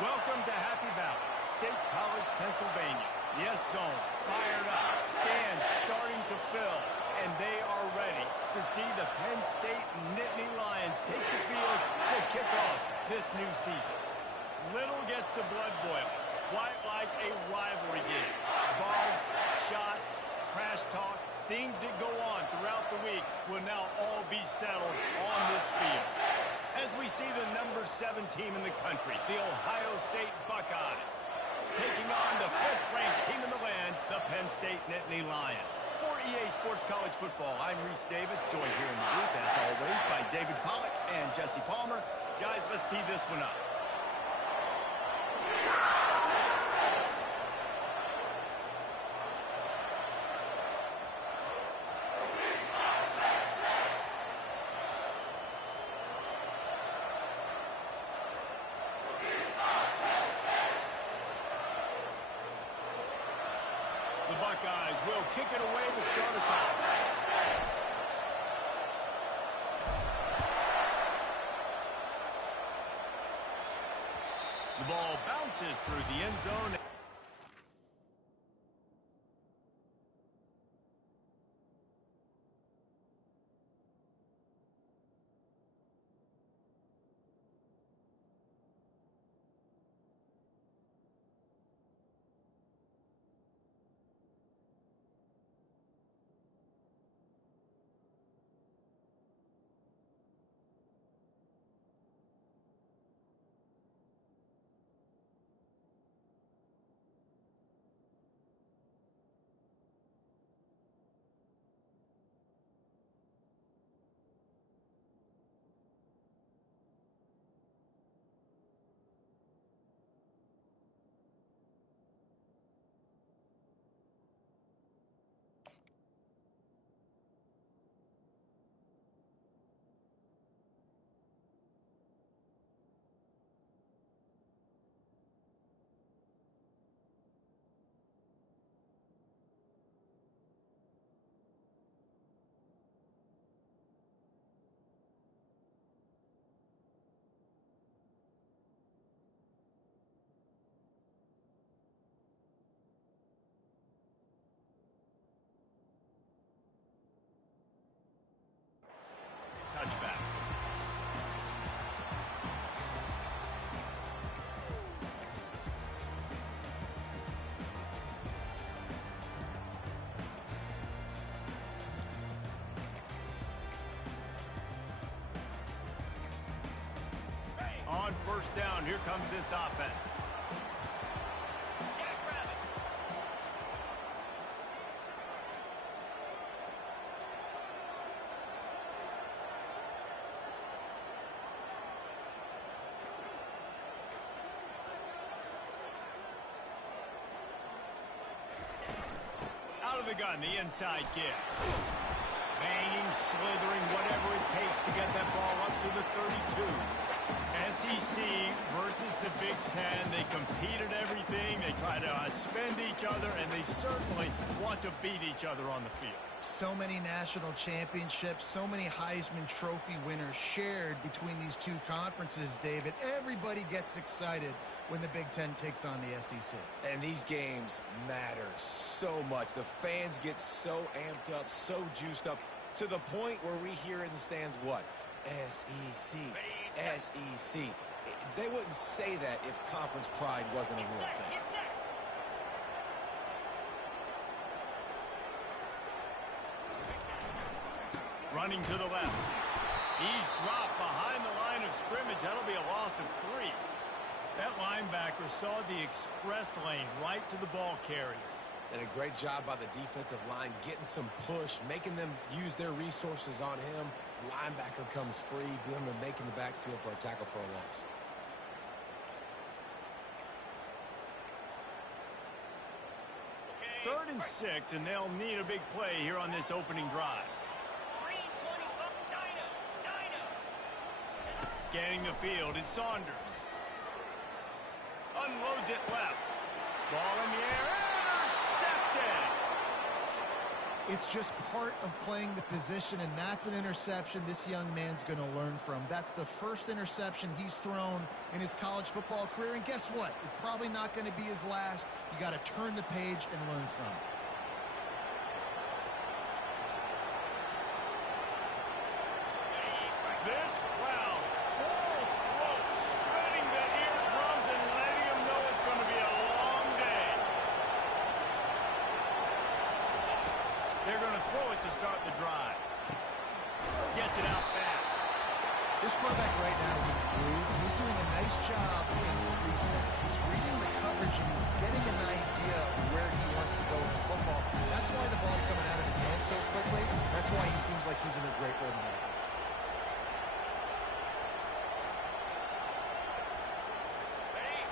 Welcome to Happy Valley, State College, Pennsylvania. Yes, zone, fired up, stands starting to fill, and they are ready to see the Penn State Nittany Lions take the field to kick off this new season. Little gets the blood boiling, quite like a rivalry game. Bugs, shots, trash talk, things that go on throughout the week will now all be settled on this field. As we see the number 7 team in the country, the Ohio State Buckeyes, taking on the 5th-ranked team in the land, the Penn State Nittany Lions. For EA Sports College Football, I'm Reese Davis, joined here in the booth, as always, by David Pollack and Jesse Palmer. Guys, let's tee this one up. The Buckeyes will kick it away to start us off. The ball bounces through the end zone. Touchback. On first down, here comes this offense. Out of the gun, the inside give. Banging, slithering, whatever it takes to get that ball up to the 32. SEC versus the Big Ten. They compete at everything. They try to outspend each other, and they certainly want to beat each other on the field. So many national championships, so many Heisman Trophy winners shared between these two conferences, David. Everybody gets excited when the Big Ten takes on the SEC. And these games matter so much. The fans get so amped up, so juiced up, to the point where we hear in the stands what? SEC, SEC. They wouldn't say that if conference pride wasn't a real thing. Running to the left. He's dropped behind the line of scrimmage. That'll be a loss of 3. That linebacker saw the express lane right to the ball carrier. And a great job by the defensive line getting some push, making them use their resources on him. Linebacker comes free, boom, and making the backfield for a tackle for a loss. Third and 6, and they'll need a big play here on this opening drive. Scanning the field, it's Saunders. Unloads it left. Ball in the air, intercepted. It's just part of playing the position, and that's an interception this young man's going to learn from. That's the first interception he's thrown in his college football career, and guess what? It's probably not going to be his last. You got to turn the page and learn from it. This crowd, full throat, spreading the eardrums and letting them know it's going to be a long day. They're going to throw it to start the drive. Gets it out fast. This quarterback right now is in a groove. He's doing a nice job in the reset. He's reading the coverage, and he's getting an idea of where he wants to go with the football. That's why the ball's coming out of his hands so quickly. That's why he seems like he's in a great rhythm.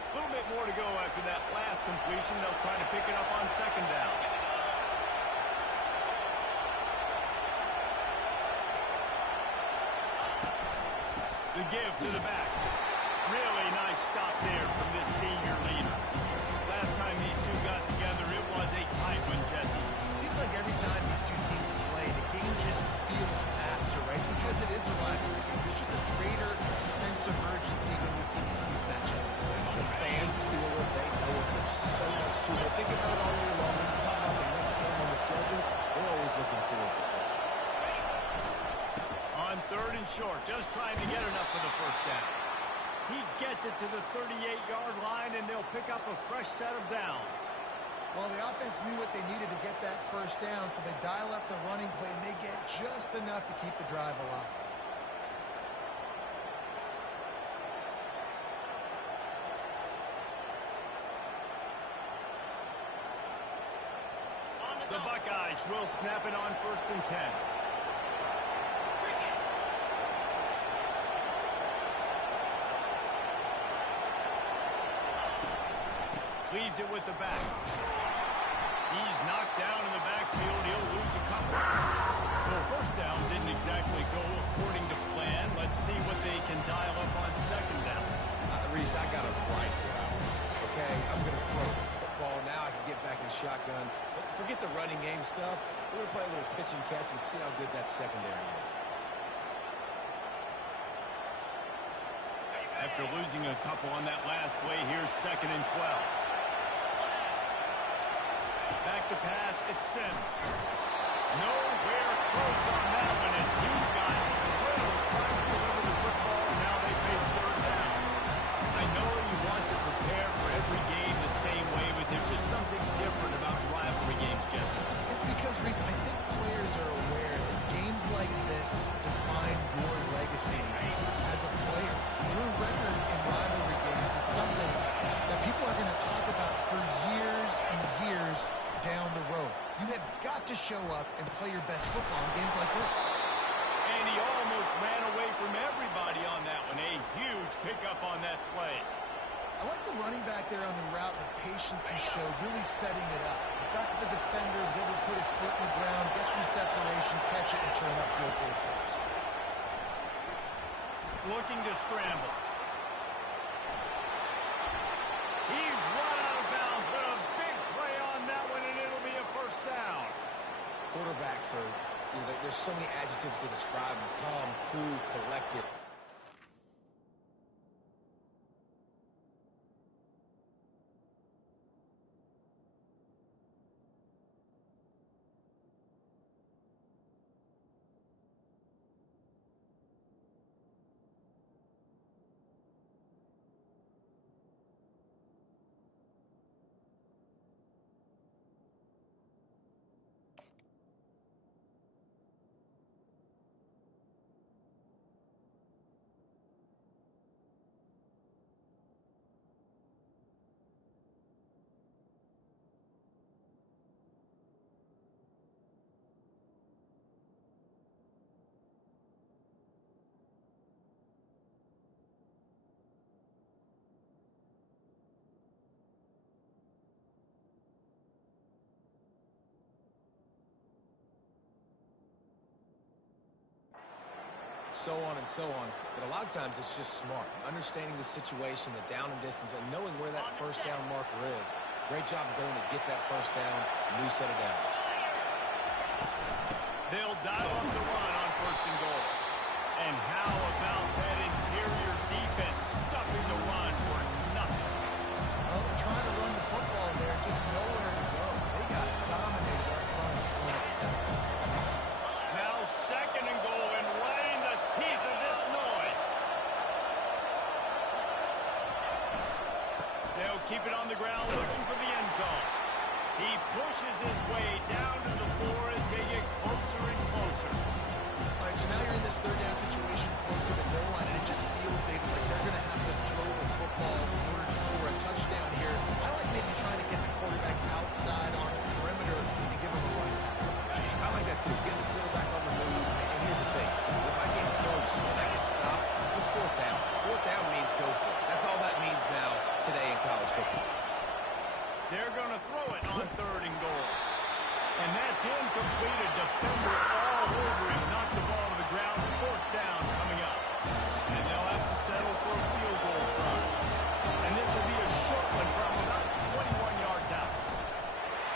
A little bit more to go after that last completion. They'll try to pick it up on second down. The give to the back. Really nice stop there from this senior leader. Last time these two got together, it was a tight one, Jesse. Seems like every time these two teams play, the game just feels faster, right? Because it is a rivalry game. There's just a greater sense of urgency when we see these teams match up. The fans feel it. They know it. There's so much to it. They think about it all year long. When you talk about the next game on the schedule, they're always looking forward to this one. On third and short, just trying to get enough for the first down. He gets it to the 38-yard line, and they'll pick up a fresh set of downs. Well, the offense knew what they needed to get that first down, so they dial up the running play, and they get just enough to keep the drive alive. The Buckeyes will snap it on first and 10. Leaves it with the back. He's knocked down in the backfield. He'll lose a couple. So first down didn't exactly go according to plan. Let's see what they can dial up on second down. Reese, I got a right route. Okay, I'm going to throw the football. Now I can get back in shotgun. Forget the running game stuff. We're going to play a little pitch and catch and see how good that secondary is. After losing a couple on that last play, here's second and 12. Back to pass, it's Sims. Nowhere close on that one as he got drilled trying to deliver the football. Now they face third down. I know you want to prepare for every game the same way, but there's just something different about rivalry games, Jesse. It's because, Reese, I think players are aware that games like this define your legacy as a player. Your record in rivalry games is something that people are going to talk about for years and years down the road. You have got to show up and play your best football in games like this. And he almost ran away from everybody on that one. A huge pickup on that play. I like the running back there on the route and the patience he showed, really setting it up. He got to the defender, was able to put his foot in the ground, get some separation, catch it, and turn up field goal first. Looking to scramble. He's run out of bounds, but a big play on that one, and it'll be a first down. Quarterbacks are, there's so many adjectives to describe them. Calm, cool, collected. So on and so on. But a lot of times it's just smart. Understanding the situation, the down and distance, and knowing where that first down marker is. Great job going to get that first down. New set of downs. They'll dial up the run on 1st and goal. And how about that interior defense stuffing the run for nothing? Well, they're trying to run the football there, just nowhere to go. They got dominated up front at the point of attack. Now 2nd and goal, and right in the teeth of this noise. They'll keep it on the ground, looking for the end zone. He pushes his way down to the floor as they get closer and closer. All right, so now you're in this 3rd down situation close to the goal line, and it just feels, David, like they're going to have to throw the football in order to score a touchdown here. I like maybe trying to get the quarterback outside on the perimeter and give him a run pass. I like that too. Get the quarterback on the move. And here's the thing. If I get close and I get stopped, it's 4th down. 4th down means go for it. That's all that means now today in college football. They're going to throw it on 3rd and goal. And that's incomplete. A defender all over him. Knocked the ball to the ground. 4th down coming up. And they'll have to settle for a field goal try. And this will be a short one from about 21 yards out.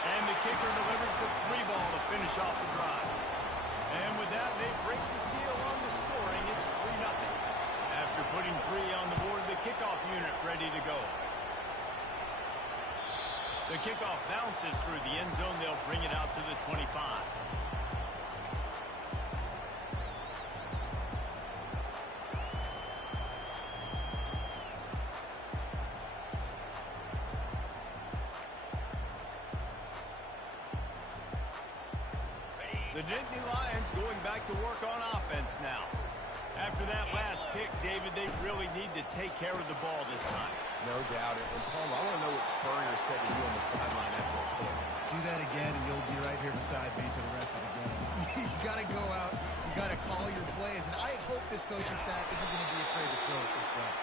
And the kicker delivers the 3 ball to finish off the drive. And with that, they break the seal on the scoring. It's 3-0. After putting 3 on the board, the kickoff unit ready to go. The kickoff bounces through the end zone. They'll bring it out to the 25. The Nittany Lions going back to work on offense now. After that last pick, David, they really need to take care of the ball this time. No doubt. And Palmer, I want to know what Spurrier said to you on the sideline after the pick. Do that again, and you'll be right here beside me for the rest of the game. You got to go out. You got to call your plays. And I hope this coaching staff isn't going to be afraid to throw at this point.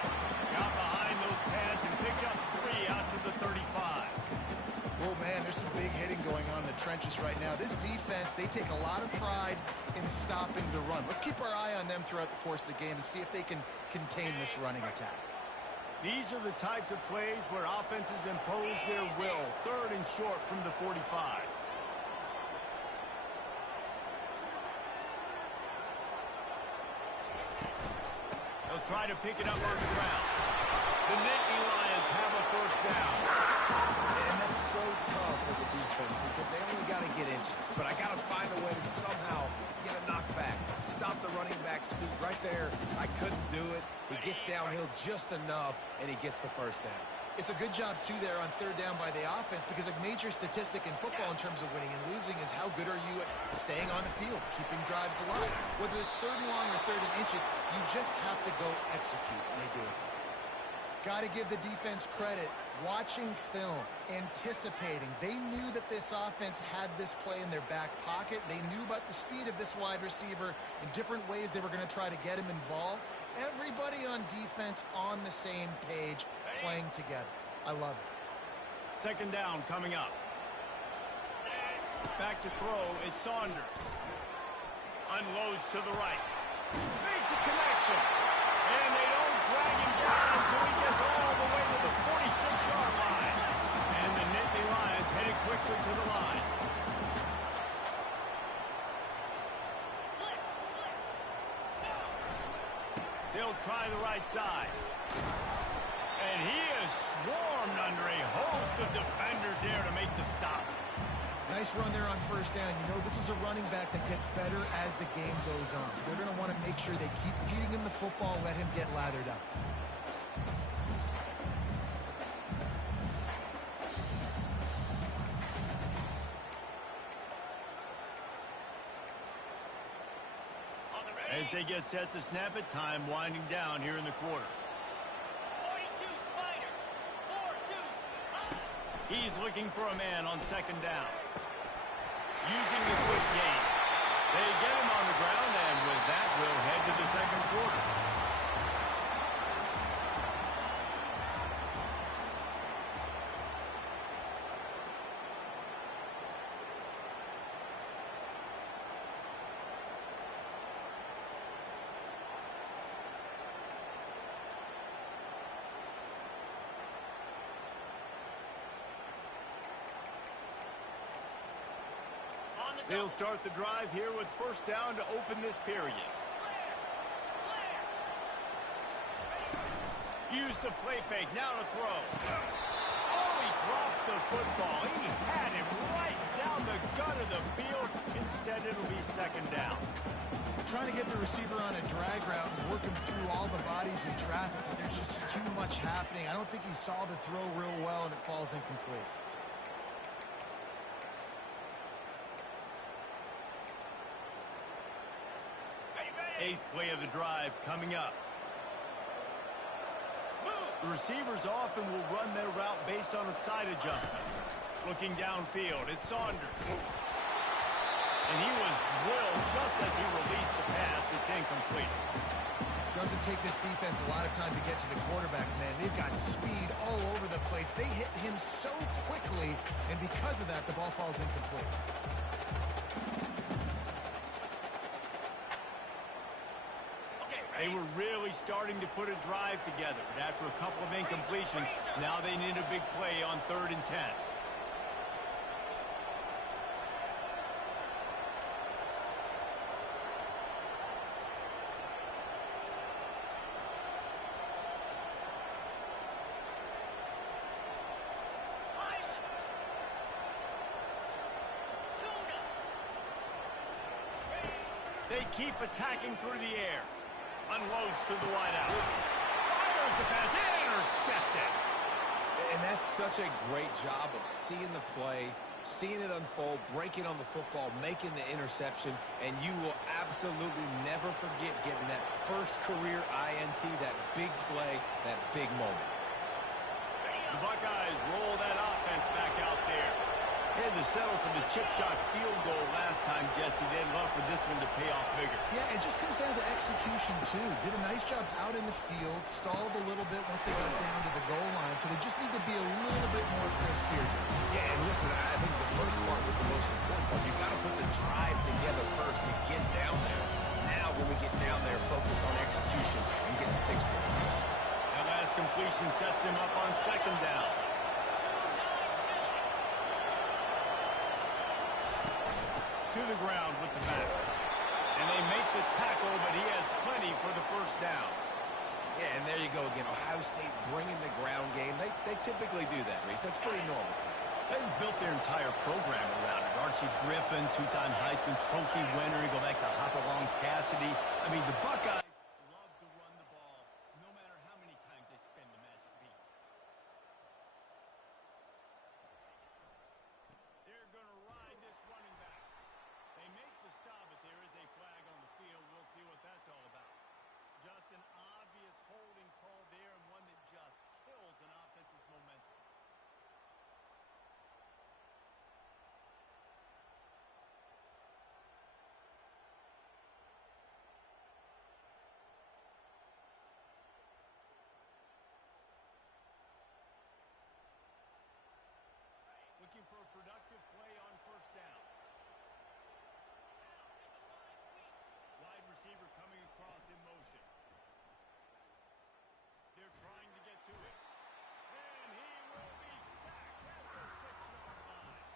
Got behind those pads and picked up 3 out to the 35. Oh, man, there's some big hitting going on in the trenches right now. This defense, they take a lot of pride in stopping the run. Let's keep our eye on them throughout the course of the game and see if they can contain this running attack. These are the types of plays where offenses impose their will. 3rd and short from the 45. They'll try to pick it up on the ground. The Nittany Lions have a 1st down. And that's so tough as a defense because they only got to get inches. But I got to find a way to somehow get a knockback. Stop the running back's feet right there. I couldn't do it. He gets downhill just enough, and he gets the 1st down. It's a good job, too, there on 3rd down by the offense because a major statistic in football in terms of winning and losing is how good are you at staying on the field, keeping drives alive. Whether it's 3rd and long or 3rd and inch, you just have to go execute, and they do it. Got to give the defense credit. Watching film, anticipating. They knew that this offense had this play in their back pocket. They knew about the speed of this wide receiver in different ways they were going to try to get him involved. Everybody on defense on the same page, playing together. I love it. 2nd down coming up. Back to throw. It's Saunders. Unloads to the right. Makes a connection. And they don't drag him down until he gets all the way to the 46-yard line. And the Nittany Lions headed quickly to the line. They'll try the right side. And he is swarmed under a host of defenders there to make the stop. Nice run there on 1st down. You know, this is a running back that gets better as the game goes on. So they're going to want to make sure they keep feeding him the football, let him get lathered up. As they get set to snap it, time winding down here in the quarter. 42 Spider. 4-2. He's looking for a man on 2nd down. Using the quick game. They get him on the ground, and with that, we'll head to the 2nd quarter. They'll start the drive here with first down to open this period. Use the play fake, now to throw. Oh, he drops the football. He had him right down the gut of the field. Instead, it'll be second down. Trying to get the receiver on a drag route and work him through all the bodies in traffic, but there's just too much happening. I don't think he saw the throw real well, and it falls incomplete. Eighth play of the drive coming up. The receivers often will run their route based on a side adjustment. Looking downfield, it's Saunders. And he was drilled just as he released the pass. It's incomplete. Doesn't take this defense a lot of time to get to the quarterback, man. They've got speed all over the place. They hit him so quickly, and because of that, the ball falls incomplete. They were really starting to put a drive together, but after a couple of incompletions, now they need a big play on 3rd and 10. They keep attacking through the air. Unloads to the wideout. Fires the pass. Intercepted. And that's such a great job of seeing the play, seeing it unfold, breaking on the football, making the interception, and you will absolutely never forget getting that first career INT, that big play, that big moment. The Buckeyes roll that offense back out there. They had to settle for the chip shot field goal last time, Jesse. They'd love for this one to pay off bigger. Yeah, it just comes down to execution, too. Did a nice job out in the field, stalled a little bit once they got down to the goal line, so they just need to be a little bit more crisp here. Yeah, and listen, I think the first part was the most important part. You got to put the drive together first to get down there. Now, when we get down there, focus on execution and get 6 points. That last completion sets him up on 2nd down. To the ground with the back. And they make the tackle, but he has plenty for the first down. Yeah, and there you go again. Ohio State bringing the ground game. They typically do that, Reese. That's pretty normal. They've built their entire program around it. Archie Griffin, 2-time Heisman Trophy winner. You go back to Hopalong Cassidy. I mean, the Buckeyes love to run the ball, no matter how many times they spin the magic beat. They're going to ride this running back. They make the stop, but there is a flag on the field. We'll see what that's all about. Just an obvious holding call there, and one that just kills an offense's momentum. Looking for a productive play on 1st down. Wide receiver coming across in motion. They're trying to get to it. And he will be sacked at the 6-yard line.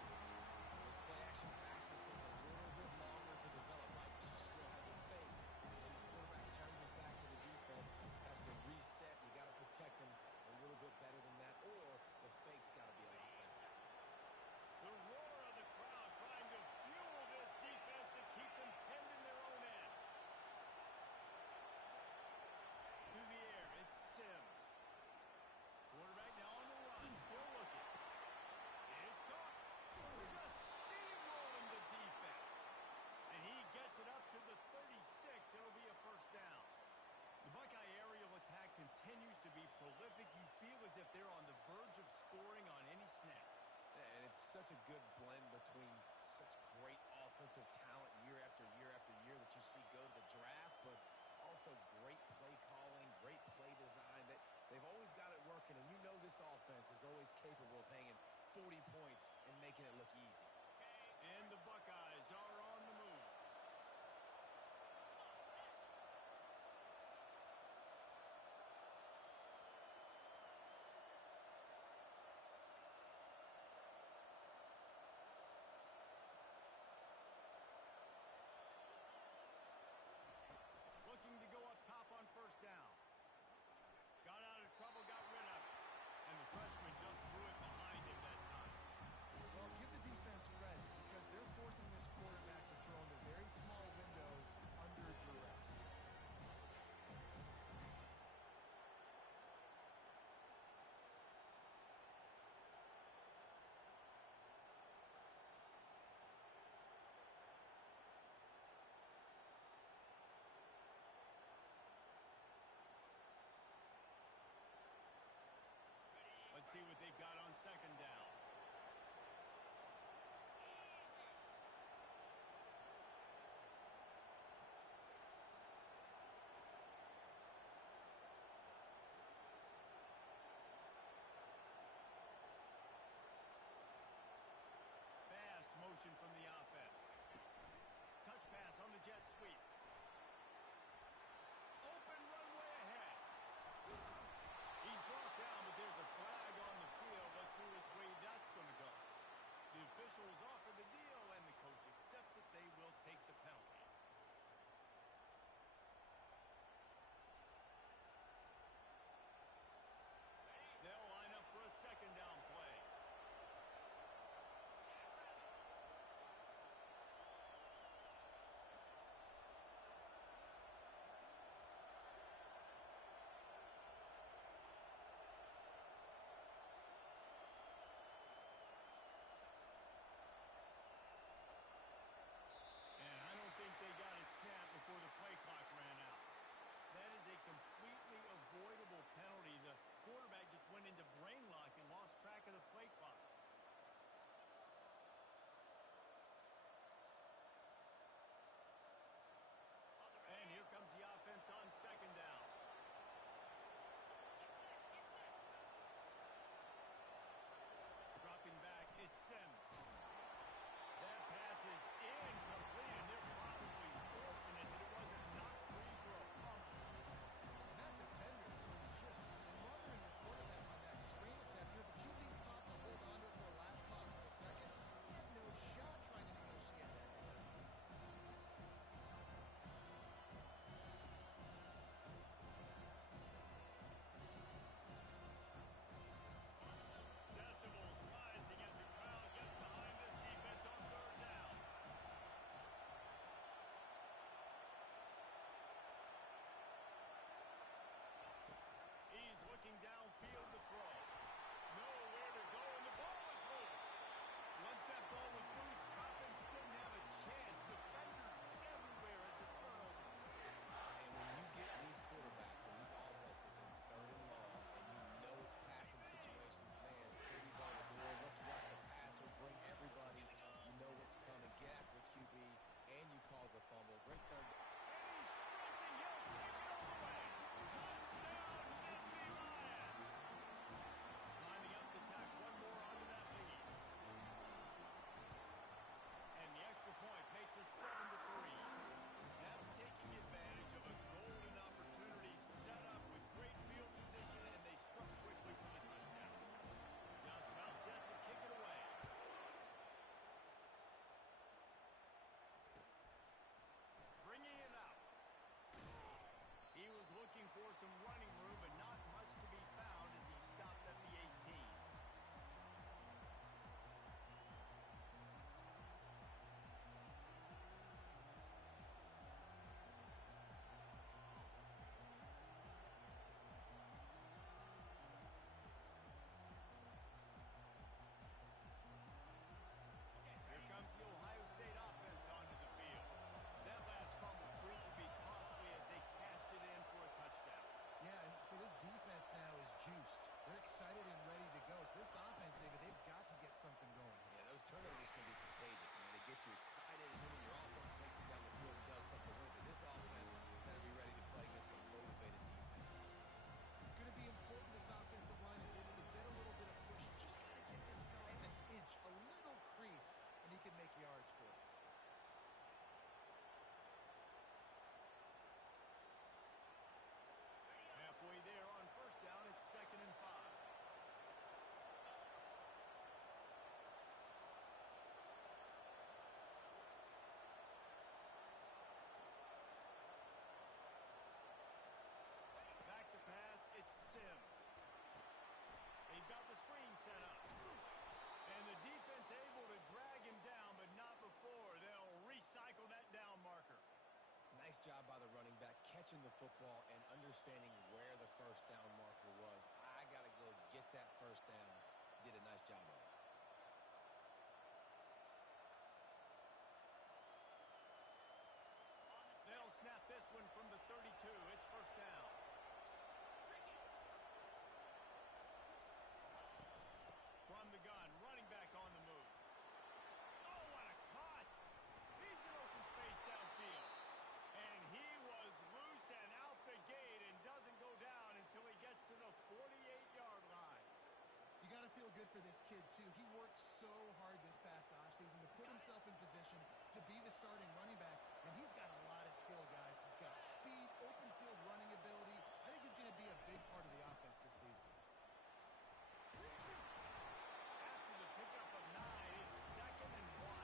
Those play-action passes take a little bit longer to develop, right? Because you still have the fake. When the quarterback turns his back to the defense, has to reset. You got to protect him a little bit better than that, or the fake's got to be a lot better. The roar of the crowd trying to fuel this defense to keep them pinned in their own end. To the air, it's Sims. Quarterback now on the run, still looking. It's caught. Just steamrolling the defense. And he gets it up to the 36. It'll be a 1st down. The Buckeye aerial attack continues to be prolific. You feel as if they're on the verge of scoring on any snap. And it's such a good blend between such great offensive talent year after year after year that you see go to the draft, but also great play calling, great play design. They've always got it working, and you know this offense is always capable of hanging 40 points and making it look easy. And the Buckeyes are on the move. juiced. They're excited and ready to go. So this offense, David, they've got to get something going. Yeah, those turnovers can be contagious, man. They get you excited, and then when your offense takes it down the field and does something with it, this offense better be ready to play against a motivated defense. It's going to be important this offensive line is able to get a little bit of push. Just got to get this guy an inch, a little crease, and he can make yards for it. Halfway there on first down, it's 2nd and 5. Back to pass, it's Sims. They've got the screen set up. And the defense able to drag him down, but not before. They'll recycle that down marker. Nice job by the running back catching the football and understanding where the first down marker was. I got to go get that first down. Did a nice job of it. They'll snap this one from the 32. It's first down. From the gun, running back on the move. Oh, what a cut! He's in open space downfield. And he was loose and out the gate and doesn't go down until he gets to the 48-yard line. You got to feel good for this kid, too. He worked so hard this past offseason to put himself in position to be the starting running back, and he's got a lot of skill, guys. He's got speed, open field running ability. I think he's going to be a big part of the offense this season. After the pickup of 9, it's 2nd and 1.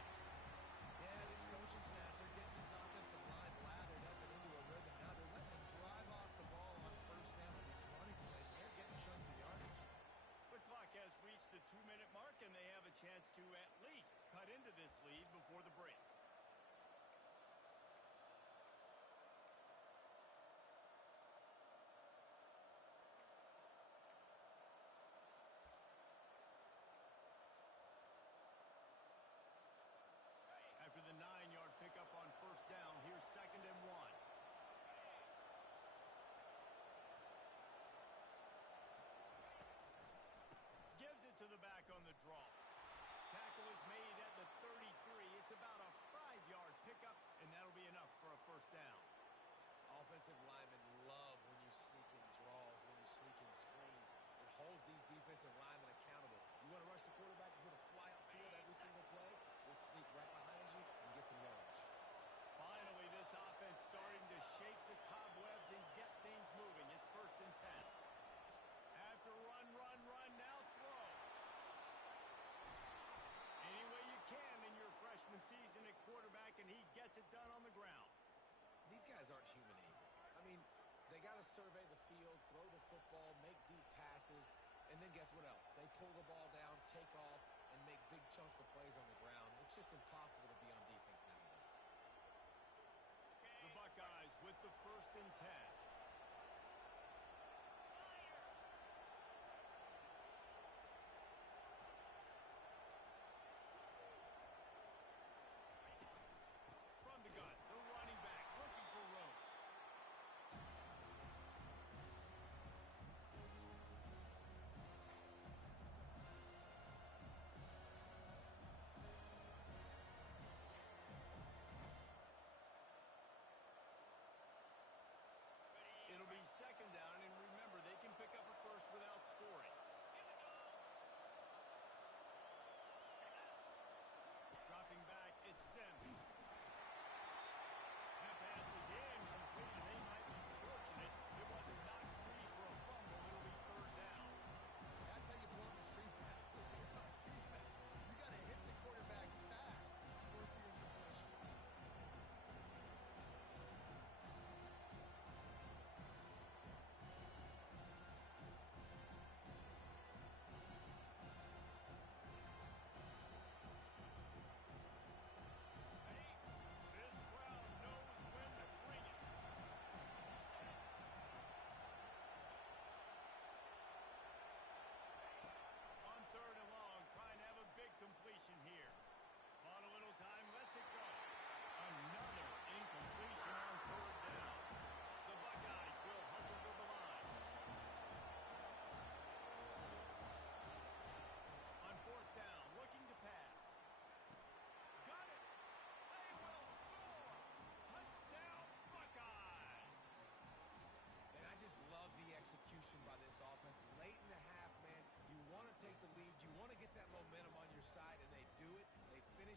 Yeah, this coaching staff, they're getting this offensive line lathered up and into a rhythm. Now they're letting them drive off the ball on first down on these running plays, and they're getting chunks of yardage. The clock has reached the 2-minute mark, and they have a chance to at least cut into this lead before the break. After the 9-yard pickup on first down, here's 2nd and 1. Gives it to the back on the draw. Tackle is made at the 33. It's about a 5-yard pickup, and that'll be enough for a first down. Offensive linemen love when you sneak in draws, when you sneak in screens. It holds these defensive linemen accountable. You want to rush the quarterback, you want to fly upfield every single play, we'll sneak right behind you and get some yardage. Finally, this offense starting to shake the cobwebs and get things moving. It's 1st and 10. After run, now throw. Any way you can in your freshman season at quarterback, and he gets it done on the ground. These guys aren't human anymore. I mean, they got to survey the field, throw the football, make deep passes, and then guess what else? They pull the ball down, take off, and make big chunks of plays on the ground. It's just impossible to be on defense nowadays. The Buckeyes with the 1st and 10. From the gun, the running back looking for room.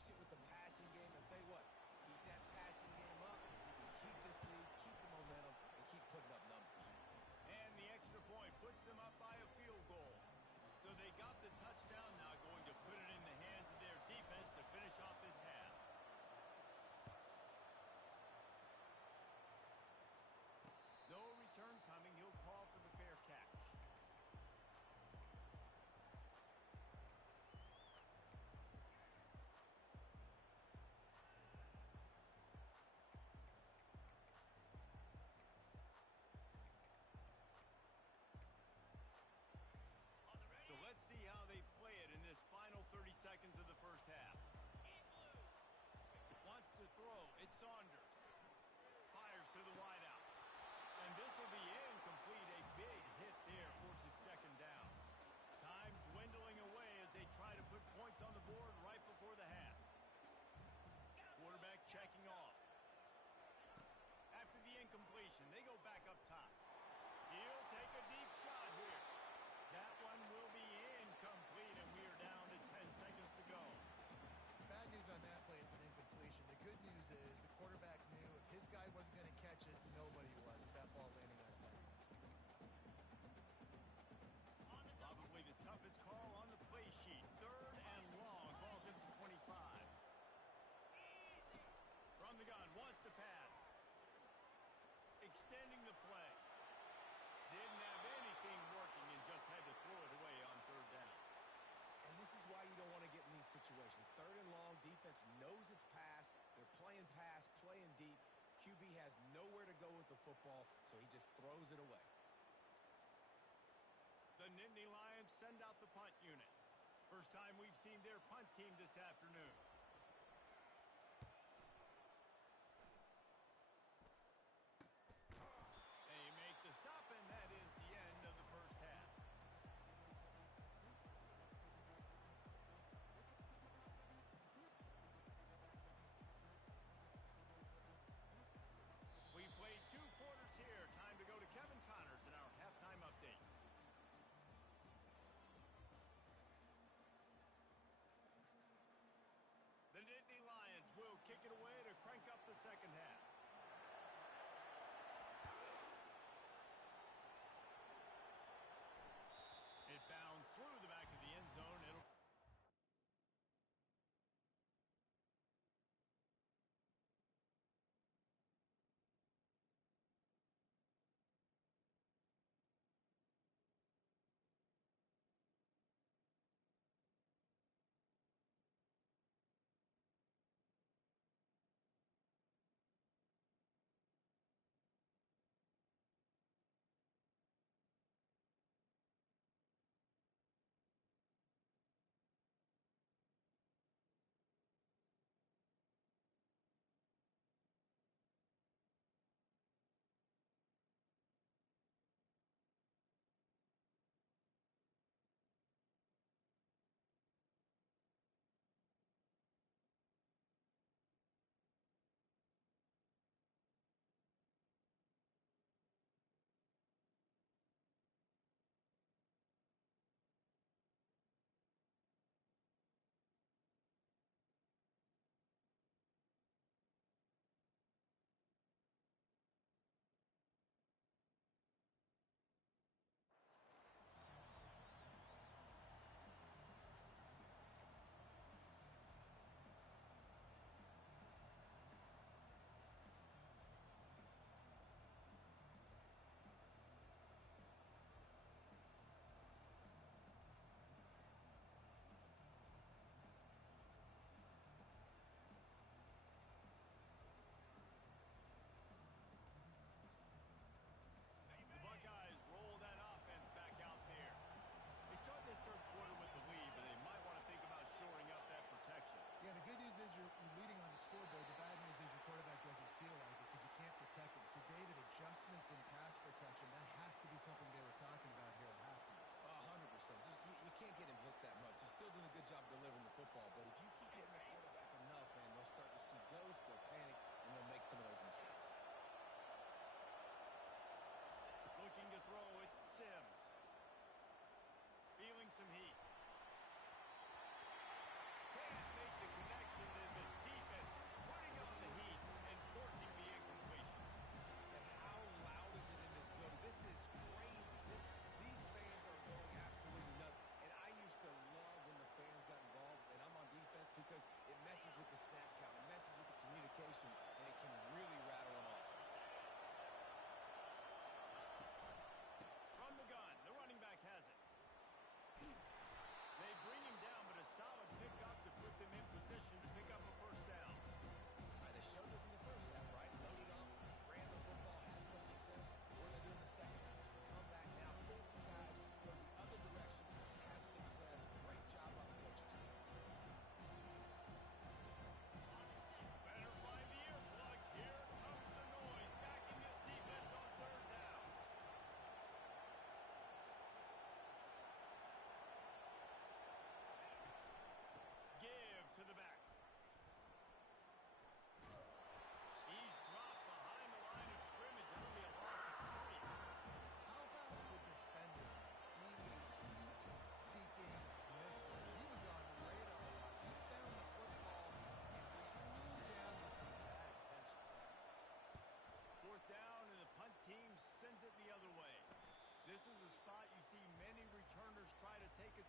efficient with the passing game. I'll tell you what, keep that passing game up, keep this lead, keep the momentum, and keep putting up numbers. And the extra point puts them up by a field goal. So they got the touchdown, now going to put it in the hands of their defense to finish off this half. No return coming. He'll call for the fair catch. So let's see how they play it in this final 30 seconds of the first half. Wants to throw. It's Saunders. Fires to the wideout. And this will be incomplete. A big hit there forces second down. Time dwindling away as they try to put points on the board right before the half. Quarterback checking off. After the incompletion, they go back up top. He'll take a deep shot here. That one will be incomplete, and we are down to 10 seconds to go. Bad news on that play, it's an incompletion. The good news is the quarterback knew if his guy wasn't going to catch it, nobody was with that ball landing on bounds. Probably the toughest call on the play sheet. Third and long. Ball's at the 25. From the gun, wants to pass. Extending the play. Didn't have anything working and just had to throw it away on third down. And this is why you don't want to get in these situations. Third and long, defense knows it's pass. They're playing pass, playing deep. QB has nowhere to go with the football, so he just throws it away. The Nittany Lions send out the punt unit. First time we've seen their punt team this afternoon. They make the stop, and that is the end of the first half. We played 2 quarters here. Time to go to Kevin Connors in our halftime update.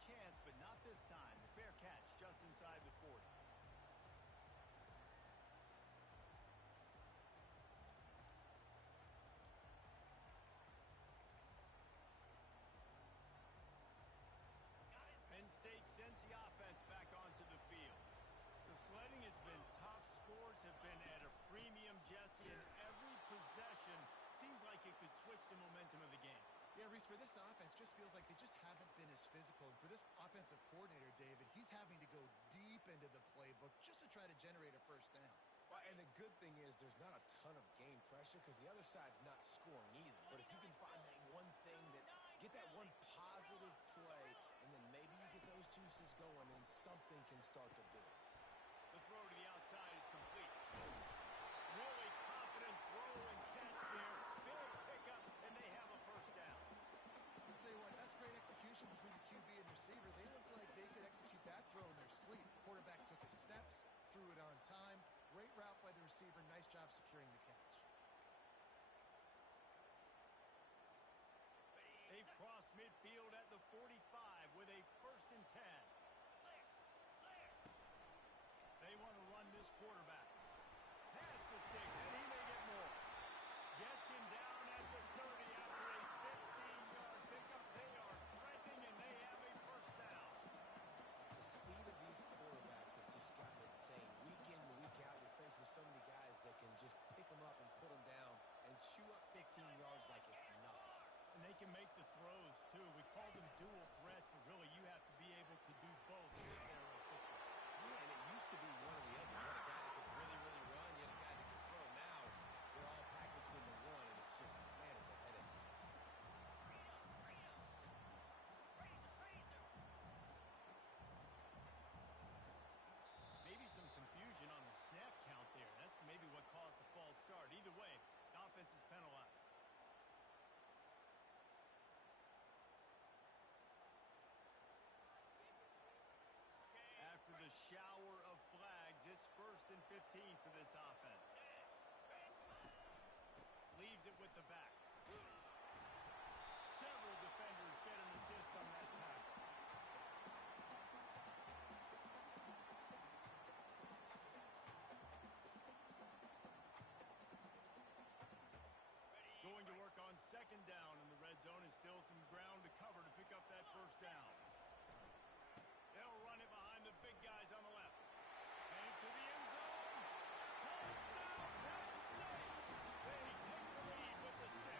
chance, but not this time. The fair catch just inside the 40. Penn State sends the offense back onto the field. The sledding has been tough. Scores have been at a premium, Jesse, and every possession seems like it could switch the momentum of the game. Yeah, Reese, for this offense, just feels like they just haven't been as physical. And for this offensive coordinator, David, he's having to go deep into the playbook just to try to generate a first down. Well, and the good thing is there's not a ton of game pressure because the other side's not scoring either. But if you can find that one thing, get that one positive play, and then maybe you get those juices going and something can start to build. The throw to the outside is complete. Really confident throw and catch there. Big pickup, and they have a first down. I'll tell you what, that's great execution between the QB and receiver. They looked like they could execute that throw in their sleep. Quarterback took his steps, threw it on time. Great route by the receiver. Nice job securing the catch. They've crossed midfield at the 45 with a 1st and 10. They want to run this quarterback. Pass the sticks, and he may get more. Gets him down at the 30 after a 15-yard pickup. They are threatening, and they have a first down. The speed of these quarterbacks have just gotten insane. Week in, week out, you're facing so many guys that can just pick them up and put them down and chew up 15 yards like it's nothing. And they can make the throws, too. We call them dual threats, but really you have to be able to do both in this era of football. Yeah, and it used to be one or the other. You had a guy that could really, really run. You had a guy that could throw. Now, they're all packaged into one, and it's just, man, it's a headache. Maybe some confusion on the snap count there. That's maybe what caused the false start. Either way, the offense is penalized. After the shower of flags, it's 1st and 15 for this offense. Leaves it with the back. Several defenders get an assist on that pass. Going to work on 2nd down in the red zone, and still some ground to cover to pick up that first down. They'll run it behind the big guys on the left. And to the end zone. Touchdown, Penn State. They take the lead with the 6.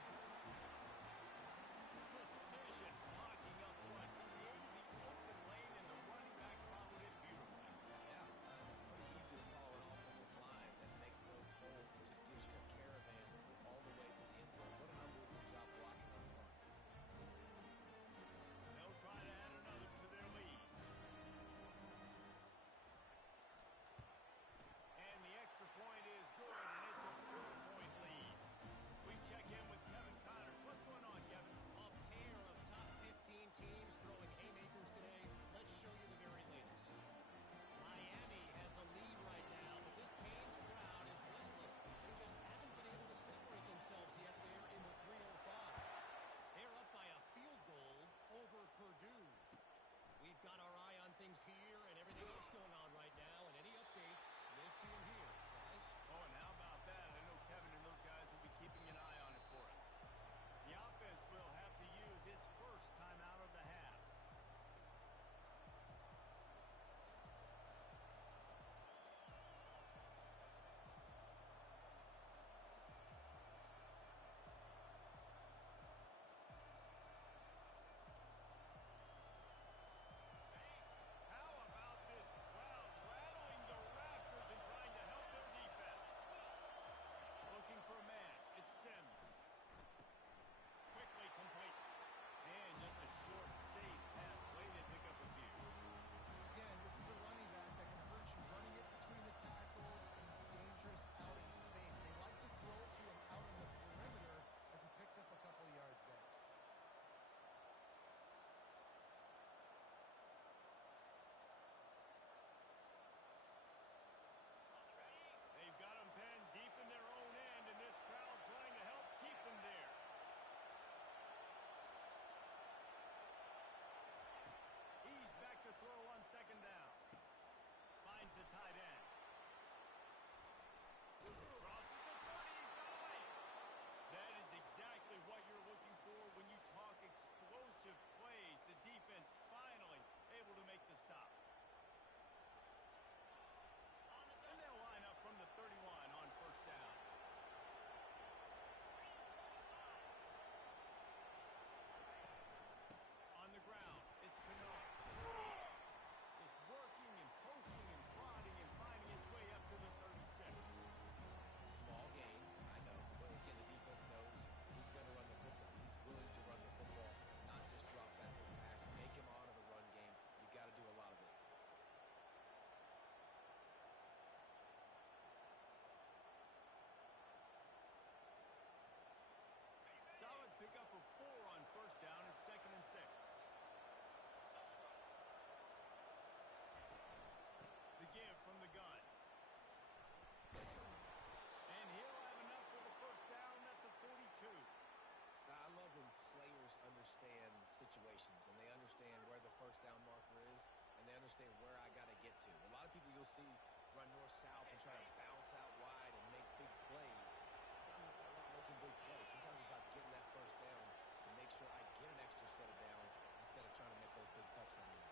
understand where I got to get to. A lot of people you'll see run north-south and try to bounce out wide and make big plays. Sometimes it's not about making big plays. Sometimes it's about getting that first down to make sure I get an extra set of downs instead of trying to make those big touchdown runs.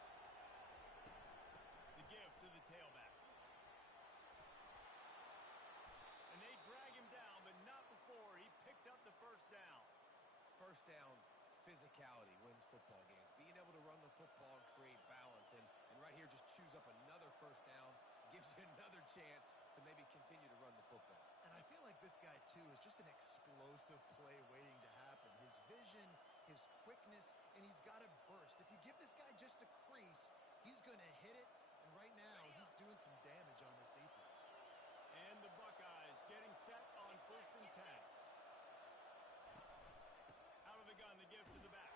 The give to the tailback. And they drag him down, but not before he picks up the first down. First down, physicality wins football games. Being able to run the football and create balance. And right here, just choose up another first down. Gives you another chance to maybe continue to run the football. And I feel like this guy, too, is just an explosive play waiting to happen. His vision, his quickness, and he's got to burst. If you give this guy just a crease, he's going to hit it. And right now, he's doing some damage on this defense. And the Buckeyes getting set on 1st and 10. Out of the gun, the give to the back.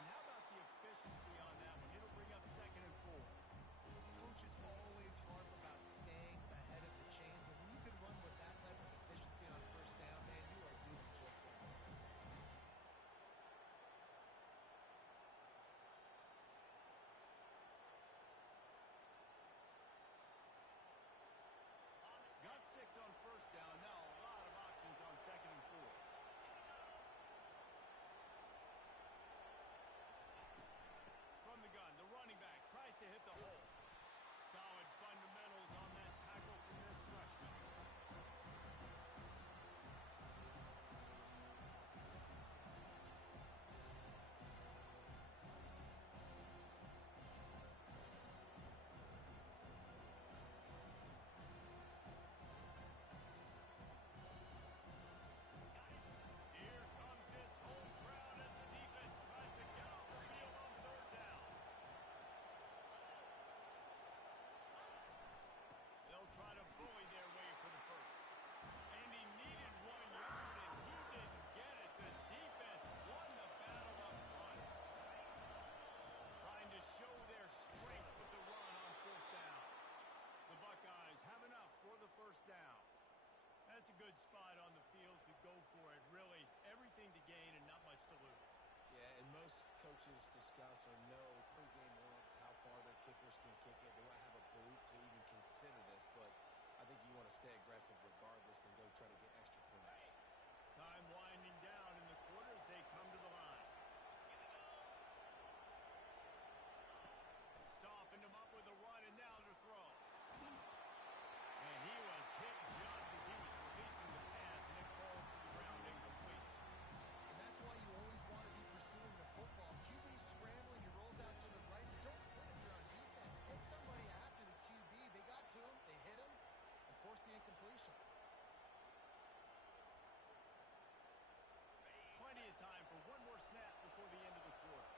And how about the efficiency on that one? It'll bring up 2nd and 4. Coaches always harp about staying ahead of the chains, and when you can run with that type of efficiency on first down, man, you are doing just that. Got 6 on first down. Now a lot of options on 2nd and 4. From the gun, the running back tries to hit the hole. Solid fundamentals on that tackle from this freshman. Here comes this home crowd as the defense tries to get off the field on 3rd down. They'll try to bully their way for the first. And he needed 1 yard, and he didn't get it. The defense won the battle up front. Trying to show their strength with the run on 4th down. The Buckeyes have enough for the first down. That's a good spot on the field to go for it. Really, everything to gain and not much to lose. Yeah, and most coaches discuss or know pregame warm-ups how far their kickers can kick it. They won't have a boot to even consider this, but I think you want to stay aggressive regardless and go try to get extra points. Time winding down in the quarter as they come to the line. Softened him up with a run, and now to throw. And he was hit just as he was releasing the pass, and it falls to the ground incomplete. And that's why you always want to be pursuing the football. QB scrambling, he rolls out to the right. Don't quit if you're on defense. Get somebody after the QB. They got to him, they hit him, and forced the incompletion. Plenty of time for one more snap before the end of the quarter.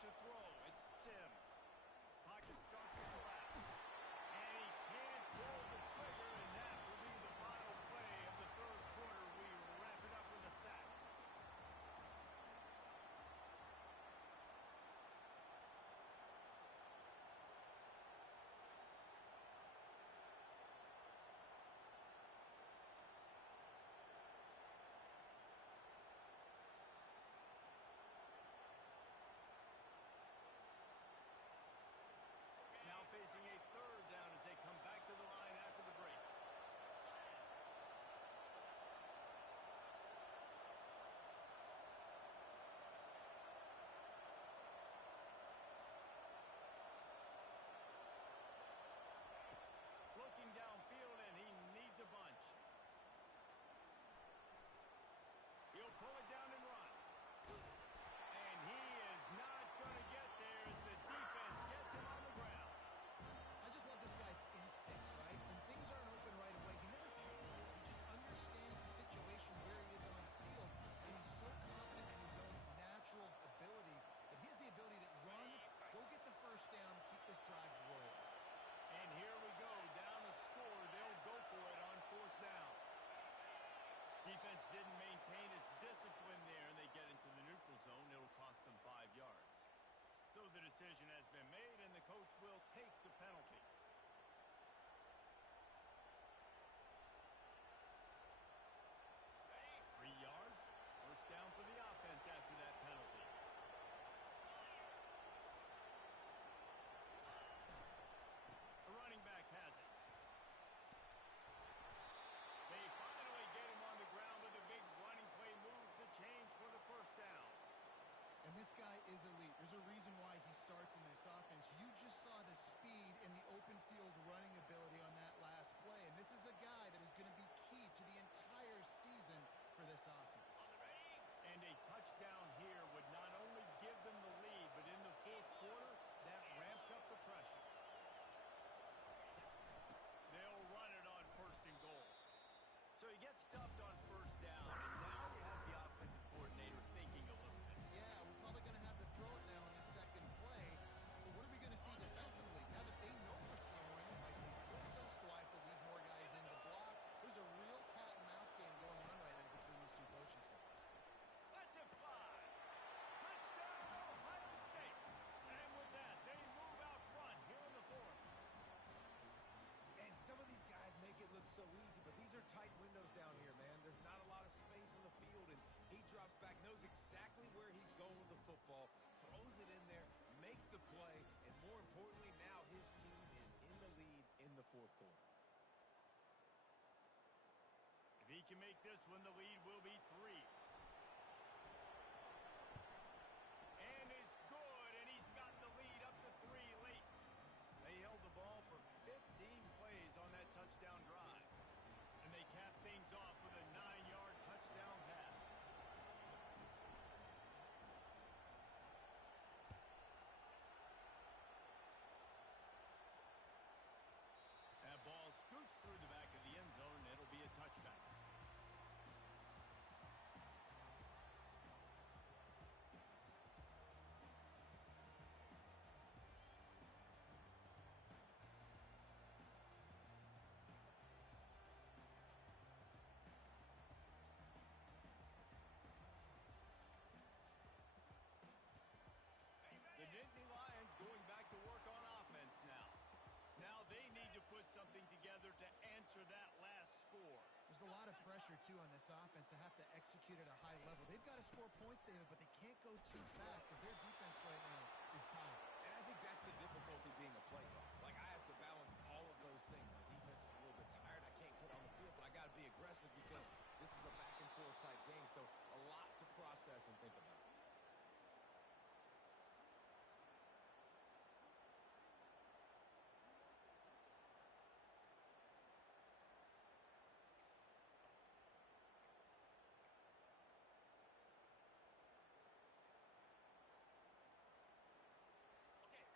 To throw, it's Sims. Pocket starts to collapse. And he can't pull the trigger, and that will be the final play of the 3rd quarter. We wrap it up with a sack. Now facing a 3rd down as they come back to the line after the break. Looking downfield, and he needs a bunch. He'll pull it down and run. And he is not going to get there as the defense gets him on the ground. I just love this guy's instincts, right? When things aren't open right away, he never panics. He just understands the situation where he is on the field, and he's so confident in his own natural ability that he has the ability to run, go get the first down, keep this drive rolling. And here we go, down a score. They'll go for it on 4th down. Defense didn't maintain its discipline there, and they get into the neutral zone. It'll cost them 5 yards. So the decision has been made, and the coach will take the penalty. 3 yards. First down for the offense after that penalty. fourth quarter. If he can make this one, the lead will be 3. And it's good, and he's got the lead up to 3 late. They held the ball for 15 plays on that touchdown drive. And they cap things off with a 9-yard touchdown pass. That ball scoots through the back of the end zone, and it'll be a touchback. The Nittany Lions going back to work on offense now. Now they need to put something together to answer that last score. There's a lot of pressure, too, on this offense to have to execute at a high level. They've got to score points, David, but they can't go too fast because their defense right now is tired. And I think that's the difficulty being a play caller. Like, I have to balance all of those things. My defense is a little bit tired. I can't put on the field, but I got to be aggressive because this is a back-and-forth type game, so a lot to process and think about.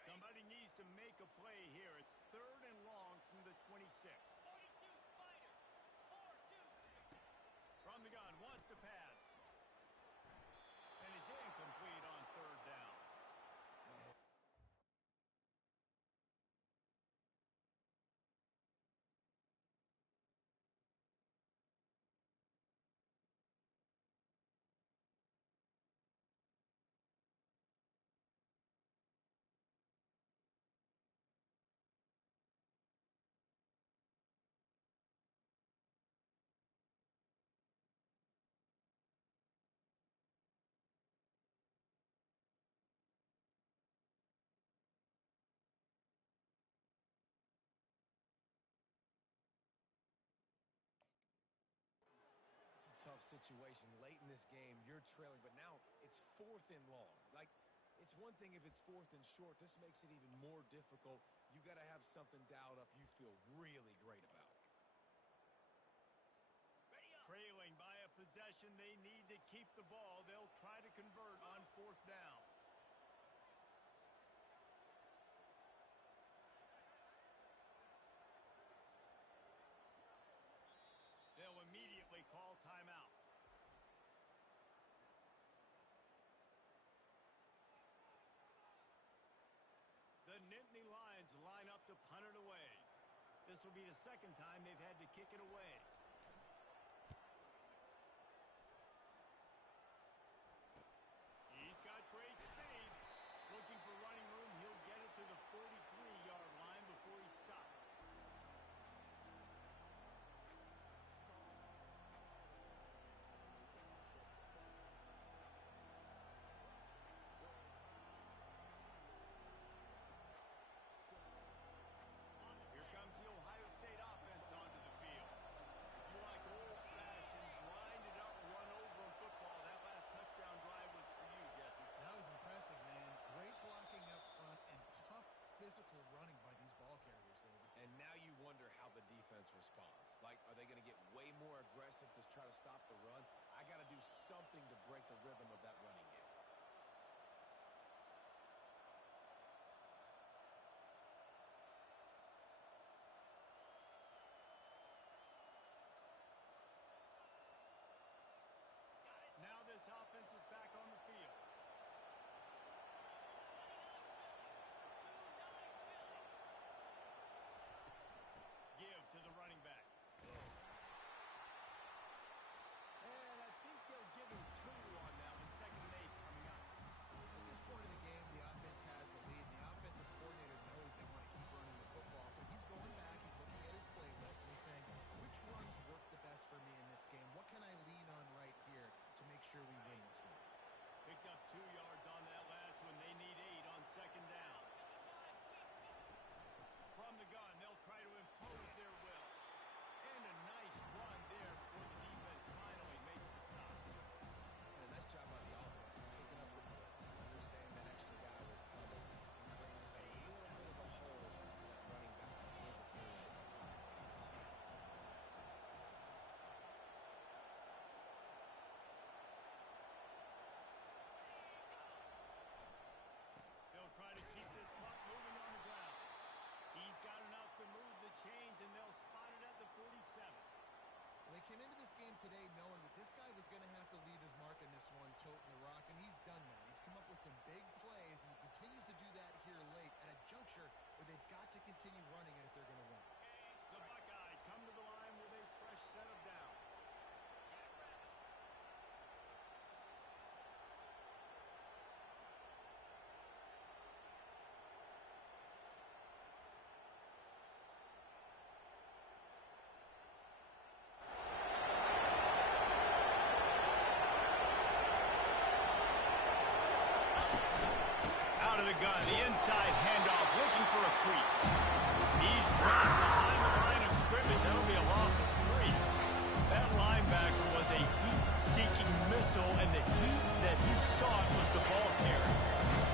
Somebody needs to make a play here. It's 3rd and long from the 26. 42 Spider. 4-2. From the gun, wants to pass. And it's incomplete on 3rd down. Tough situation late in this game. You're trailing, but now it's 4th and long. Like, it's one thing if it's 4th and short. This makes it even more difficult. You got to have something dialed up you feel really great about. Trailing by a possession, they need to keep the ball. They'll try to convert on 4th down. They'll immediately call timeout. The Nittany Lions line up to punt it away. This will be the 2nd time they've had to kick it away. He's got great speed. Looking for running room, he'll get it to the 43-yard line before he stops. Here comes the Ohio State offense onto the field. today knowing that this guy was going to have to leave his mark in this one, toting the rock, and he's done that. He's come up with some big plays, and he continues to do that here late at a juncture where they've got to continue running it if they're going to win. The Buckeyes come to the line with a fresh set of downs. Out of the gun, the inside handoff, looking for a crease. He's dropped behind the line of scrimmage. That'll be a loss of 3. That linebacker was a heat-seeking missile, and the heat that he sought was the ball carrier.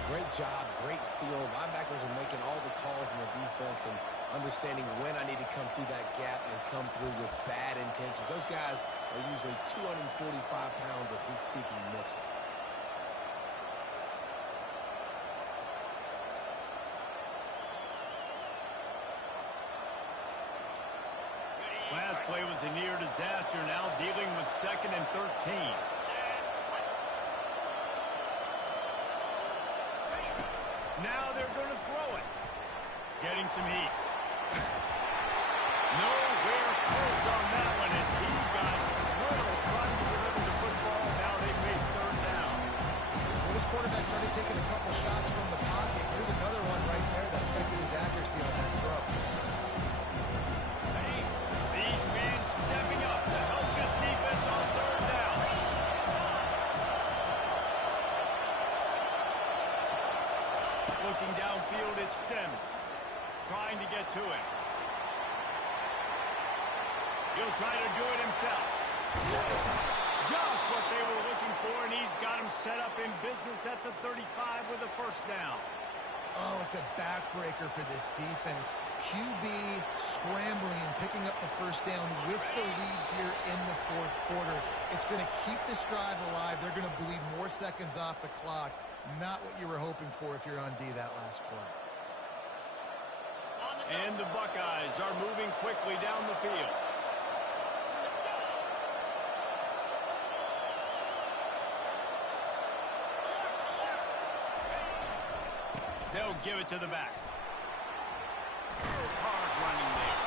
Great job, great feel. Linebackers are making all the calls in the defense and understanding when I need to come through that gap and come through with bad intentions. Those guys are usually 245 pounds of heat-seeking missile. Last play was a near disaster, now dealing with 2nd and 13. Now they're going to throw it. Getting some heat. Nowhere close on that one as he got little trying to deliver the football. Now they face 3rd down. Well, this quarterback started taking a couple shots from the pocket. Here's another one right there that affected his accuracy on that throw. These men stepping up to help this defense on 3rd down. Looking downfield, it's Sims. Trying to get to it. He'll try to do it himself. Just what they were looking for, and he's got him set up in business at the 35 with a 1st down. Oh, it's a backbreaker for this defense. QB scrambling and picking up the 1st down with the lead here in the 4th quarter. It's going to keep this drive alive. They're going to bleed more seconds off the clock. Not what you were hoping for if you're on D that last play. And the Buckeyes are moving quickly down the field. They'll give it to the back. Hard running there.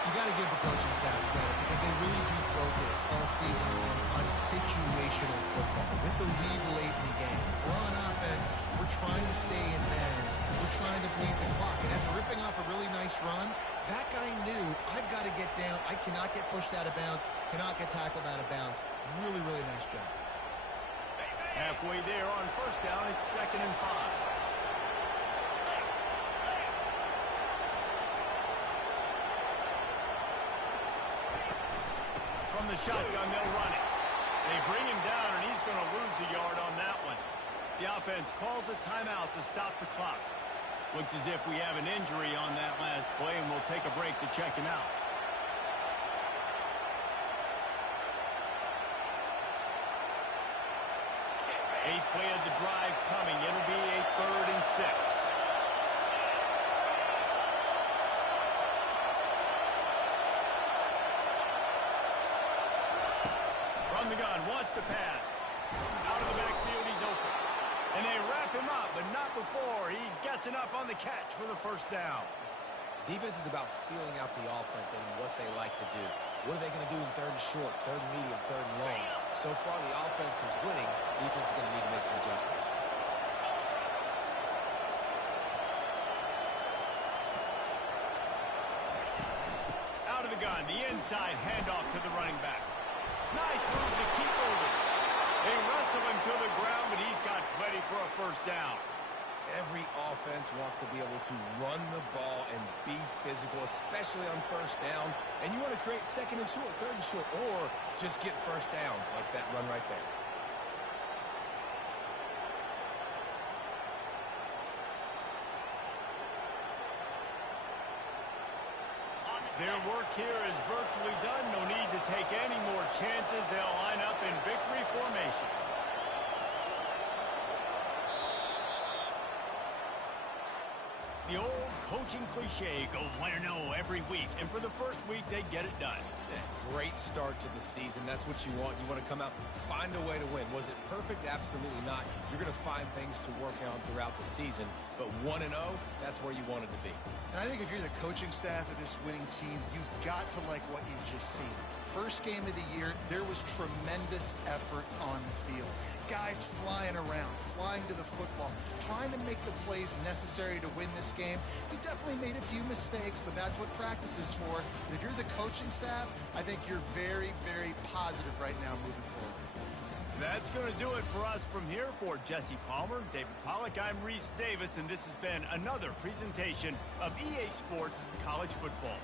You got to give the coaching staff credit because they really do focus all season long on situational football. With the lead late in the game, if we're on offense, we're trying to stay in bounds. We're trying to bleed the clock. And after ripping off a really nice run, that guy knew, I've got to get down. I cannot get pushed out of bounds, cannot get tackled out of bounds. Really, really nice job. Halfway there on 1st down, it's 2nd and 5. From the shotgun, they'll run it. They bring him down, and he's going to lose a yard on that one. The offense calls a timeout to stop the clock. Looks as if we have an injury on that last play, and we'll take a break to check him out. Eighth play of the drive coming. It'll be a 3rd and 6. From the gun, wants to pass. Out of the backfield, he's open. And they wrap him up, but not before he gets enough on the catch for the 1st down. Defense is about feeling out the offense and what they like to do. What are they going to do in 3rd and short, 3rd and medium, 3rd and long? So far, the offense is winning. Defense is going to need to make some adjustments. Out of the gun, the inside handoff to the running back. Nice move to keep moving. They wrestle him to the ground, but he's got plenty for a 1st down. Every offense wants to be able to run the ball and be physical, especially on 1st down. And you want to create 2nd and short, 3rd and short, or just get 1st downs like that run right there. Their work here is virtually done. No need to take any more chances. They'll line up in victory formation. The old coaching cliche, go 1-0 every week. And for the first week, they get it done. Yeah, great start to the season. That's what you want. You want to come out, find a way to win. Was it perfect? Absolutely not. You're going to find things to work on throughout the season. But 1-0, that's where you wanted to be. And I think if you're the coaching staff of this winning team, you've got to like what you've just seen. First game of the year, there was tremendous effort on the field. Guys flying around, flying to the football, trying to make the plays necessary to win this game. He definitely made a few mistakes, but that's what practice is for. And if you're the coaching staff, I think you're very, very positive right now moving forward. That's going to do it for us from here. For Jesse Palmer, David Pollack, I'm Reese Davis, and this has been another presentation of EA Sports College Football.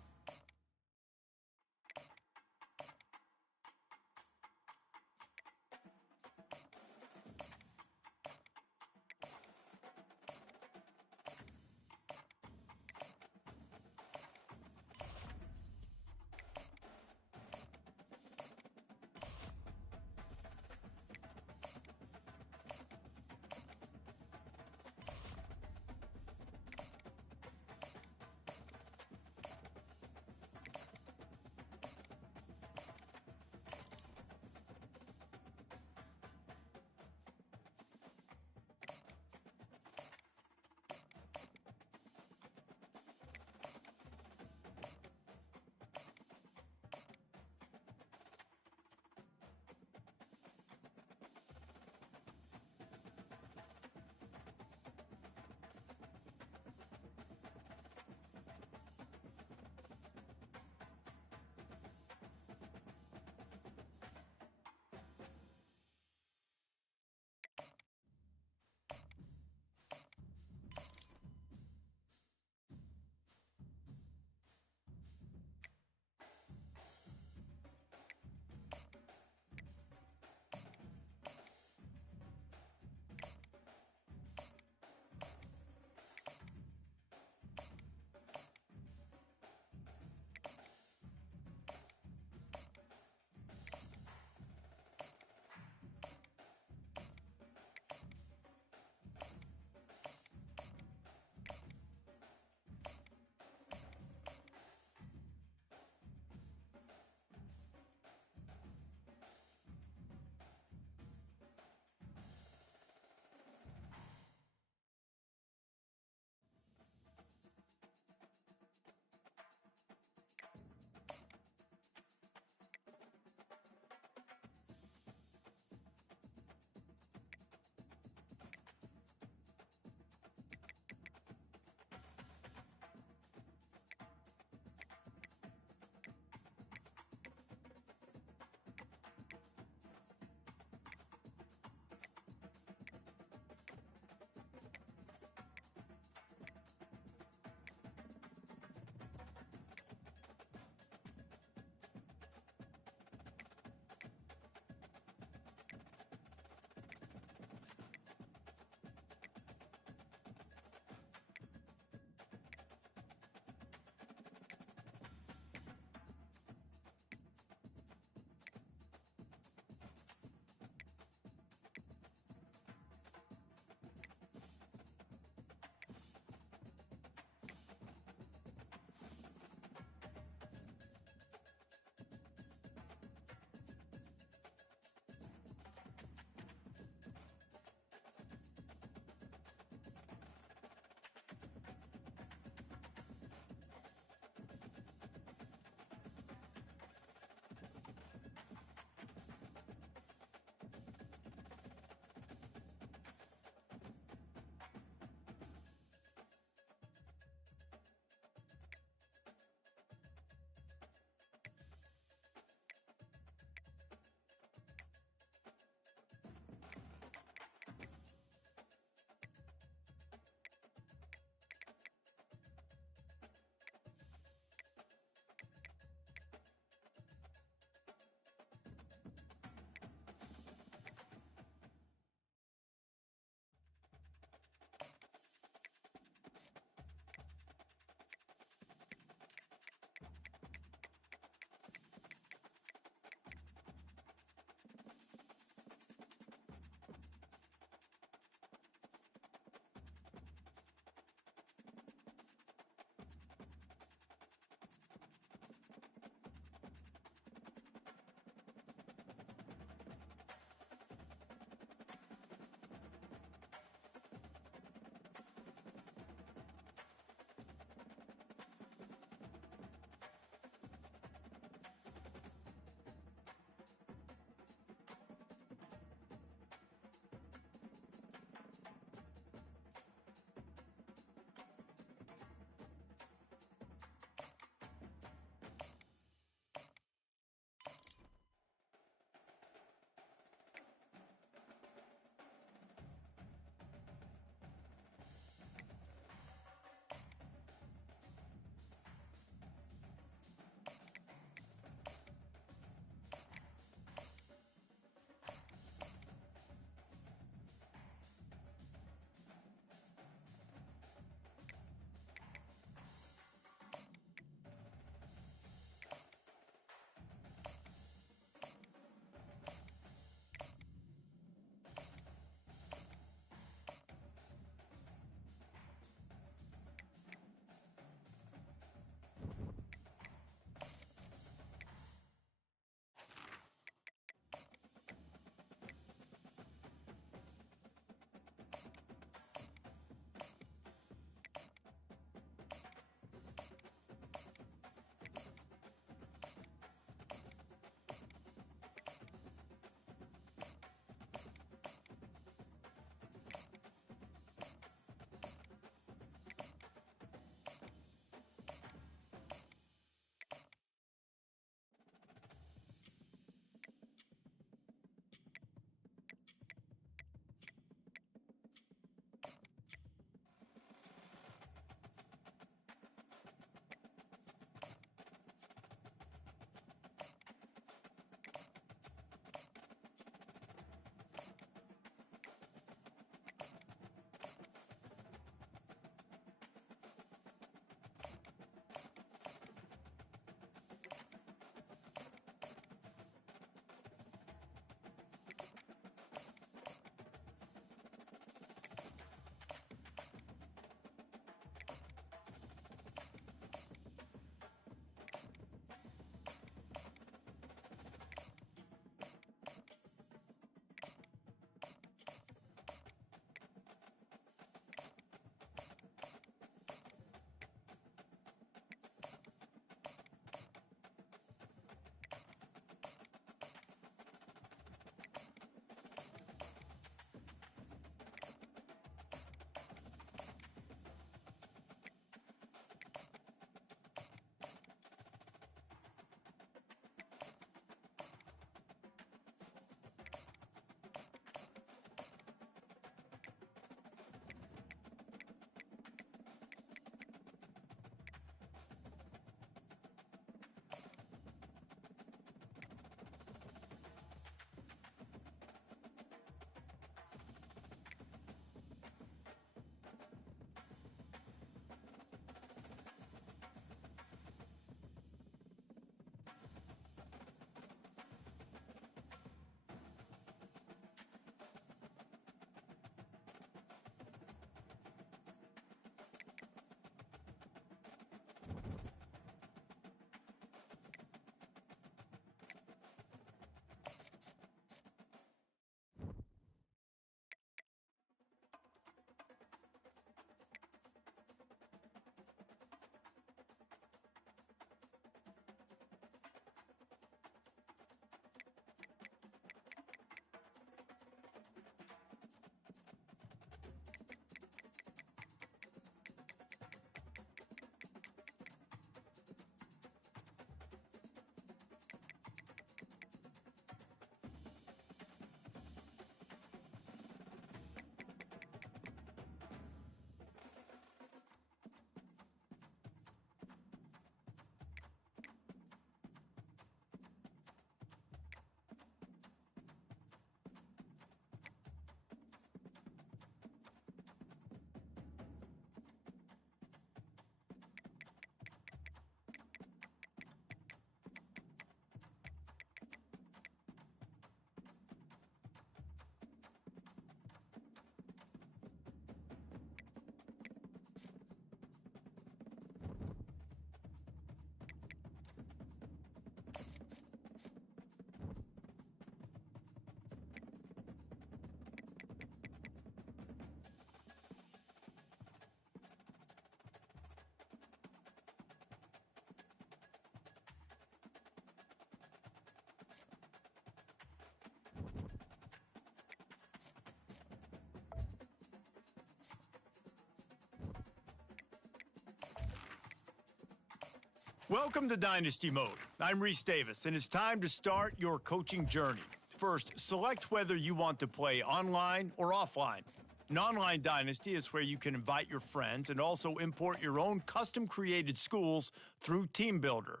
Welcome to Dynasty Mode. I'm Reese Davis, and it's time to start your coaching journey. First, select whether you want to play online or offline. An online dynasty is where you can invite your friends and also import your own custom-created schools through TeamBuilder.